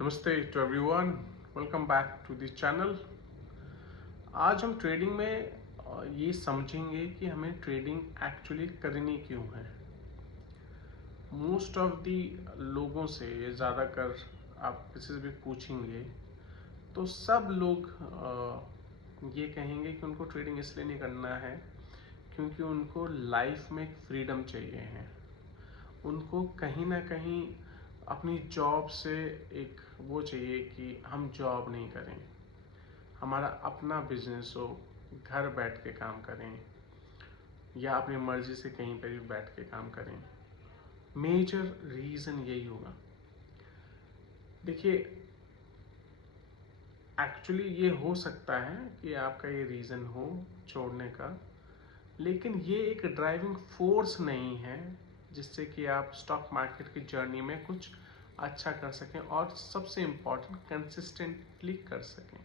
नमस्ते to everyone, welcome back to the channel. आज हम ट्रेडिंग में ये समझेंगे कि हमें ट्रेडिंग एक्चुअली करनी क्यों है। मोस्ट ऑफ द लोगों से ज़्यादातर आप किसी से भी पूछेंगे तो सब लोग ये कहेंगे कि उनको ट्रेडिंग इसलिए नहीं करना है क्योंकि उनको लाइफ में एक फ्रीडम चाहिए है। उनको कहीं ना कहीं अपनी जॉब से एक वो चाहिए कि हम जॉब नहीं करें, हमारा अपना बिजनेस हो, घर बैठ के काम करें या अपनी मर्जी से कहीं पर भी बैठ के काम करें। मेजर रीज़न यही होगा। देखिए, एक्चुअली ये हो सकता है कि आपका ये रीज़न हो छोड़ने का, लेकिन ये एक ड्राइविंग फोर्स नहीं है जिससे कि आप स्टॉक मार्केट की जर्नी में कुछ अच्छा कर सकें और सबसे इम्पॉर्टेंट कंसिस्टेंटली कर सकें।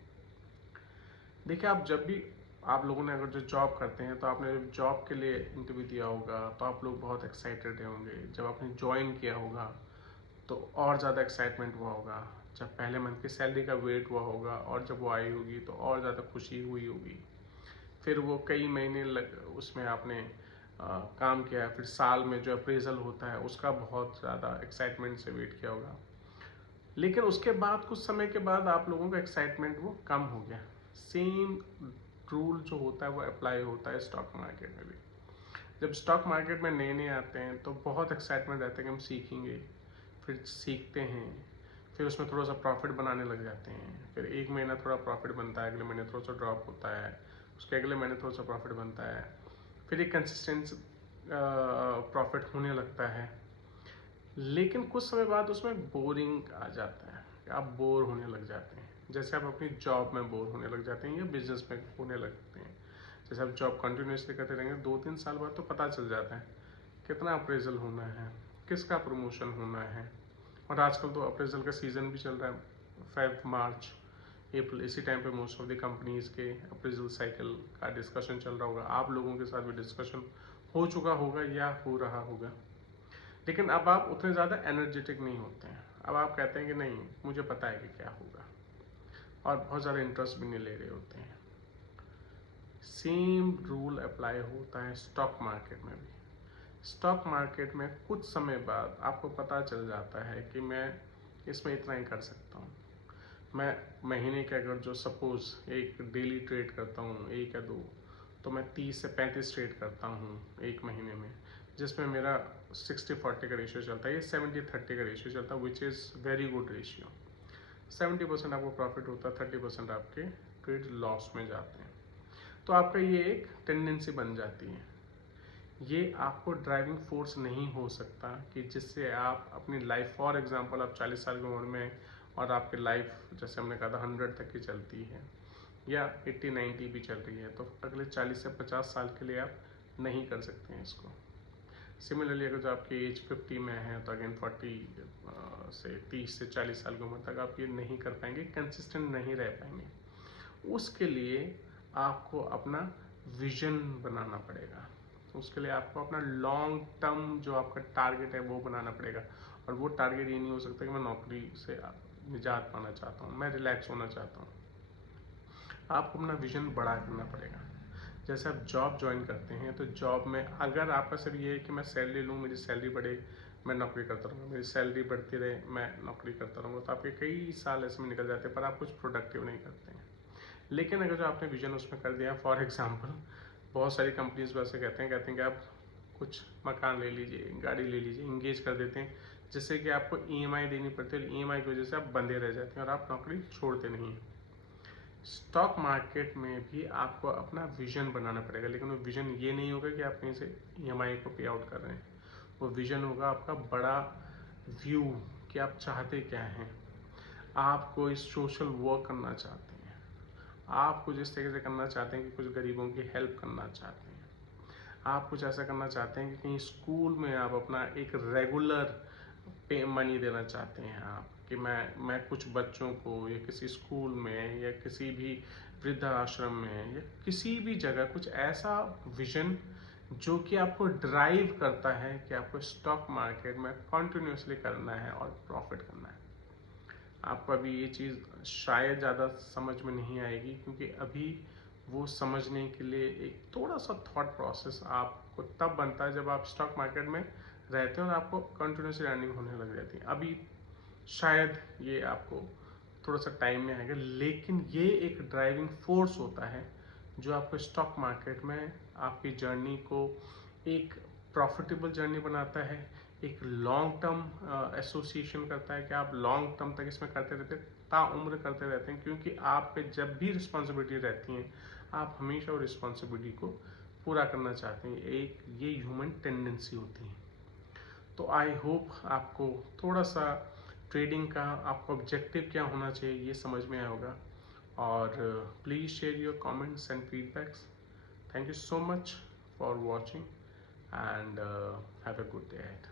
देखिए, आप लोगों ने अगर जो जॉब करते हैं तो आपने जब जॉब के लिए इंटरव्यू दिया होगा तो आप लोग बहुत एक्साइटेड होंगे। जब आपने ज्वाइन किया होगा तो और ज़्यादा एक्साइटमेंट हुआ होगा। जब पहले मंथ की सैलरी का वेट हुआ होगा और जब वो आई होगी तो और ज़्यादा खुशी हुई होगी। फिर वो कई महीने उसमें आपने काम किया, फिर साल में जो अप्रेजल होता है उसका बहुत ज़्यादा एक्साइटमेंट से वेट किया होगा। लेकिन उसके बाद कुछ समय के बाद आप लोगों का एक्साइटमेंट वो कम हो गया। सेम रूल जो होता है वो अप्लाई होता है स्टॉक मार्केट में भी। जब स्टॉक मार्केट में नए नए आते हैं तो बहुत एक्साइटमेंट रहता है कि हम सीखेंगे, फिर सीखते हैं, फिर उसमें थोड़ा सा प्रॉफिट बनाने लग जाते हैं। फिर एक महीना थोड़ा प्रॉफिट बनता है, अगले महीने थोड़ा सा ड्रॉप होता है, उसके अगले महीने थोड़ा सा प्रॉफिट बनता है, फिर एक कंसिस्टेंट प्रॉफिट होने लगता है। लेकिन कुछ समय बाद उसमें बोरिंग आ जाता है, आप बोर होने लग जाते हैं। जैसे आप अपनी जॉब में बोर होने लग जाते हैं या बिजनेस में होने लगते हैं। जैसे आप जॉब कंटिन्यूसली करते रहेंगे 2-3 साल बाद तो पता चल जाता है कितना अप्रेजल होना है, किसका प्रमोशन होना है। और आजकल तो अप्रेजल का सीज़न भी चल रहा है, फेब मार्च अप्रैल, इसी टाइम पे मोस्ट ऑफ द कंपनीज के अप्रेजल साइकिल का डिस्कशन चल रहा होगा। आप लोगों के साथ भी डिस्कशन हो चुका होगा या हो रहा होगा। लेकिन अब आप उतने ज़्यादा एनर्जेटिक नहीं होते हैं। अब आप कहते हैं कि नहीं, मुझे पता है कि क्या होगा, और बहुत ज़्यादा इंटरेस्ट भी नहीं ले रहे होते हैं। सेम रूल अप्लाई होता है स्टॉक मार्केट में भी। स्टॉक मार्केट में कुछ समय बाद आपको पता चल जाता है कि मैं इसमें इतना ही कर सकता हूँ। मैं महीने के अगर जो सपोज एक डेली ट्रेड करता हूँ, एक या दो, तो मैं 30 से 35 ट्रेड करता हूँ एक महीने में, जिसमें मेरा 60-40 का रेशियो चलता है, ये 70-30 का रेशियो चलता है, which is very good ratio. 70% आपको प्रॉफिट होता है, 30% आपके ट्रेड लॉस में जाते हैं। तो आपका ये एक टेंडेंसी बन जाती है। ये आपको ड्राइविंग फोर्स नहीं हो सकता कि जिससे आप अपनी लाइफ, फॉर एग्जांपल आप 40 साल की उम्र में और आपकी लाइफ जैसे हमने कहा था 100 तक की चलती है या 80-90 भी चल रही है, तो अगले 40 से 50 साल के लिए आप नहीं कर सकते हैं इसको। सिमिलरली अगर जो आपकी एज 50 में है तो अगेन 40 से 30 से 40 साल की उम्र तक आप ये नहीं कर पाएंगे, कंसिस्टेंट नहीं रह पाएंगे। उसके लिए आपको अपना विजन बनाना पड़ेगा। उसके लिए आपको अपना लॉन्ग टर्म जो आपका टारगेट है वो बनाना पड़ेगा। और वो टारगेट ये नहीं हो सकता कि मैं नौकरी से निजात पाना चाहता हूँ, मैं रिलैक्स होना चाहता हूँ। आपको अपना विजन बड़ा करना पड़ेगा। जैसे आप जॉब ज्वाइन करते हैं तो जॉब में अगर आपका सिर्फ ये है कि मैं सैलरी लूँ, मेरी सैलरी बढ़े, मैं नौकरी करता रहूँगा, मेरी सैलरी बढ़ती रहे, मैं नौकरी करता रहूँगा, तो आपके कई साल ऐसे में निकल जाते हैं पर आप कुछ प्रोडक्टिव नहीं करते हैं। लेकिन अगर जो आपने विजन उसमें कर दिया, फॉर एग्जांपल बहुत सारी कंपनीज वैसे कहते हैं कि आप कुछ मकान ले लीजिए, गाड़ी ले लीजिए, इंगेज कर देते हैं, जिससे कि आपको ईएमआई देनी पड़ती है। ईएमआई की वजह से आप बंधे रह जाते हैं और आप नौकरी छोड़ते नहीं। स्टॉक मार्केट में भी आपको अपना विजन बनाना पड़ेगा, लेकिन वो विजन ये नहीं होगा कि आप कहीं से ईएमआई को पे आउट कर रहे हैं। वो विजन होगा आपका बड़ा व्यू कि आप चाहते क्या हैं। आप कोई सोशल वर्क करना चाहते हैं, आप कुछ इस तरीके से करना चाहते हैं कि कुछ गरीबों की हेल्प करना चाहते हैं, आप कुछ ऐसा करना चाहते हैं कि कहीं स्कूल में आप अपना एक रेगुलर पे मनी देना चाहते हैं आप, कि मैं कुछ बच्चों को या किसी स्कूल में या किसी भी वृद्धा आश्रम में या किसी भी जगह कुछ ऐसा विजन जो कि आपको ड्राइव करता है कि आपको स्टॉक मार्केट में कंटिन्यूसली करना है और प्रॉफिट करना है। आपको अभी ये चीज़ शायद ज़्यादा समझ में नहीं आएगी, क्योंकि अभी वो समझने के लिए एक थोड़ा सा थॉट प्रोसेस आपको तब बनता है जब आप स्टॉक मार्केट में रहते हैं और आपको कंटिन्यूसली अर्निंग होने लग जाती है। अभी शायद ये आपको थोड़ा सा टाइम में आएगा, लेकिन ये एक ड्राइविंग फोर्स होता है जो आपको स्टॉक मार्केट में आपकी जर्नी को एक प्रॉफिटेबल जर्नी बनाता है, एक लॉन्ग टर्म एसोसिएशन करता है कि आप लॉन्ग टर्म तक इसमें करते रहते हैं, ताउम्र करते रहते हैं, क्योंकि आप पे जब भी रिस्पॉन्सिबिलिटी रहती हैं आप हमेशा वो रिस्पॉन्सिबिलिटी को पूरा करना चाहते हैं। एक ये ह्यूमन टेंडेंसी होती है। तो आई होप आपको थोड़ा सा ट्रेडिंग का आपको ऑब्जेक्टिव क्या होना चाहिए ये समझ में आया होगा। और please share your comments and feedbacks. Thank you so much for watching, and have a good day ahead.